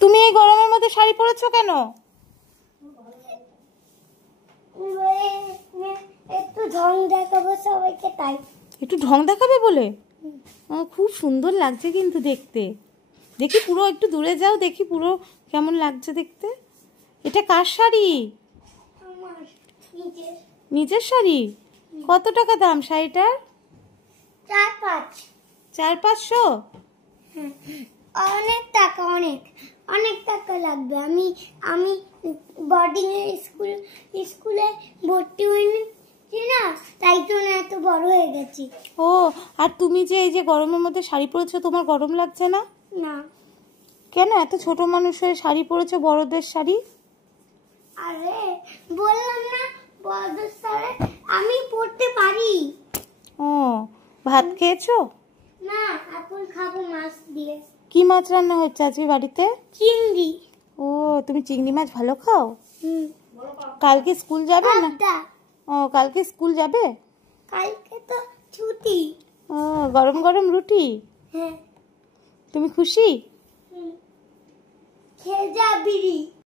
তুমি এই গরমের মধ্যে শাড়ি পরেছো কেন? একটু ঢং দেখাবো সবাইকে, তাই। একটু ঢং দেখাবে বলে? খুব সুন্দর লাগছে কিন্তু দেখতে। দেখি পুরো, একটু দূরে যাও, দেখি পুরো কেমন লাগছে দেখতে। এটা কার শাড়ি? আমার নিজের শাড়ি? কত টাকা দাম শাড়িটার? 4-5। 400-500? অনেক টাকা, অনেক টাকা লাগবে। আমি বোর্ডিং এ স্কুলে ভর্তি হইনি না, তাই জন্য এত বড় হয়ে গেছি। ও, আর তুমি যে এই যে গরমের মধ্যে শাড়ি পরেছো, তোমার গরম লাগছে না? না। কেন এত ছোট মানুষ হয়ে শাড়ি পরেছো, বড়দের শাড়ি? আরে বললাম না, বড়দের শাড়ি আমি পরতে পারি। ও, ভাত খেয়েছো? না, এখন খাবো মাছ দিয়ে। কি মাছ রান্না হচ্ছে আজকে বাড়িতে? চিংড়ি। ও, তুমি চিংড়ি মাছ ভালো খাও? কালকে স্কুল যাবে না? ও, কালকে স্কুল যাবে? কালকে তো ছুটি। ও, গরম গরম রুটি? হ্যাঁ। তুমি খুশি? খেয়ে যা বিড়ি।